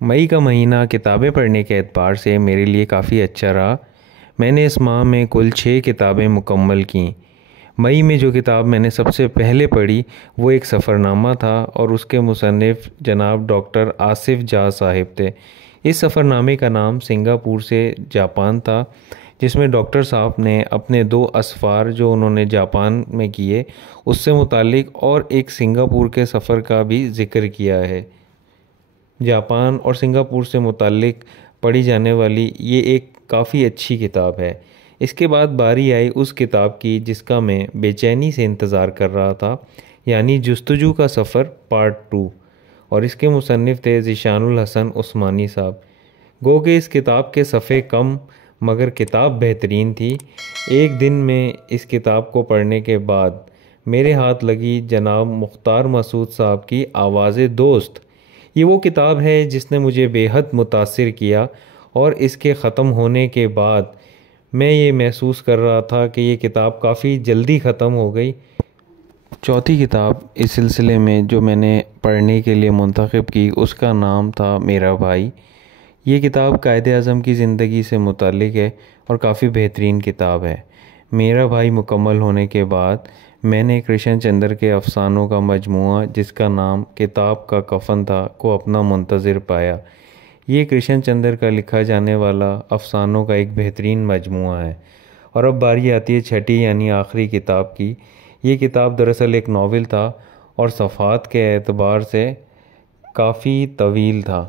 मई का महीना किताबें पढ़ने के एतबार से मेरे लिए काफ़ी अच्छा रहा। मैंने इस माह में कुल 6 किताबें मुकम्मल कीं। मई में जो किताब मैंने सबसे पहले पढ़ी वो एक सफ़रनामा था और उसके मुसन्निफ़ जनाब डॉक्टर आसिफ़ जाह साहिब थे। इस सफ़रनामे का नाम सिंगापुर से जापान था, जिसमें डॉक्टर साहब ने अपने 2 असफ़ार जो उन्होंने जापान में किए उससे मुतालिक और एक सिंगापुर के सफ़र का भी ज़िक्र किया है। जापान और सिंगापुर से मुताल्लिक़ पढ़ी जाने वाली ये एक काफ़ी अच्छी किताब है। इसके बाद बारी आई उस किताब की जिसका मैं बेचैनी से इंतज़ार कर रहा था, यानी जुस्तजू का सफ़र पार्ट 2, और इसके मुसन्निफ़ थे ज़ीशानुल हसन उस्मानी साहब। गो कि इस किताब के सफ़े कम मगर किताब बेहतरीन थी। एक दिन में इस किताब को पढ़ने के बाद मेरे हाथ लगी जनाब मुख्तार मसूद साहब की आवाज़ दोस्त। ये वो किताब है जिसने मुझे बेहद मुतासिर किया और इसके ख़त्म होने के बाद मैं ये महसूस कर रहा था कि ये किताब काफ़ी जल्दी ख़त्म हो गई। चौथी किताब इस सिलसिले में जो मैंने पढ़ने के लिए मुंतखब की उसका नाम था मेरा भाई। ये किताब कायद-ए-आज़म की ज़िंदगी से मुताल्लिक़ है और काफ़ी बेहतरीन किताब है। मेरा भाई मुकम्मल होने के बाद मैंने कृष्ण चंद्र के अफ़सानों का मजमूआ जिसका नाम किताब का कफ़न था को अपना मुंतज़िर पाया। ये कृष्ण चंद्र का लिखा जाने वाला अफ़सानों का एक बेहतरीन मजमूआ है। और अब बारी आती है छठी यानी आखिरी किताब की। ये किताब दरअसल एक नावल था और सफ़हात के एतबार से काफ़ी तवील था।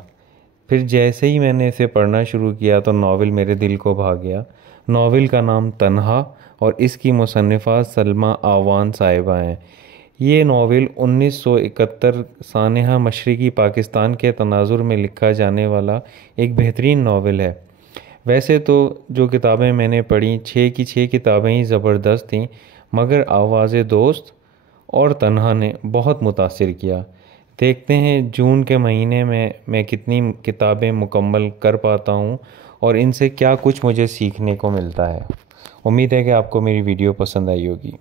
फिर जैसे ही मैंने इसे पढ़ना शुरू किया तो नावल मेरे दिल को भा गया। नावल का नाम तन्हा और इसकी मुसन्निफ़ा सलमा आवान साहिबा हैं। ये नावल 1971 सानेहा मशरिकी पाकिस्तान के तनाजुर में लिखा जाने वाला एक बेहतरीन नावल है। वैसे तो जो किताबें मैंने पढ़ी 6 की 6 किताबें ही ज़बरदस्त थीं, मगर आवाज़ दोस्त और तन्हा ने बहुत मुतासिर किया। देखते हैं जून के महीने में मैं कितनी किताबें मुकम्मल कर पाता हूँ और इनसे क्या कुछ मुझे सीखने को मिलता है। उम्मीद है कि आपको मेरी वीडियो पसंद आई होगी।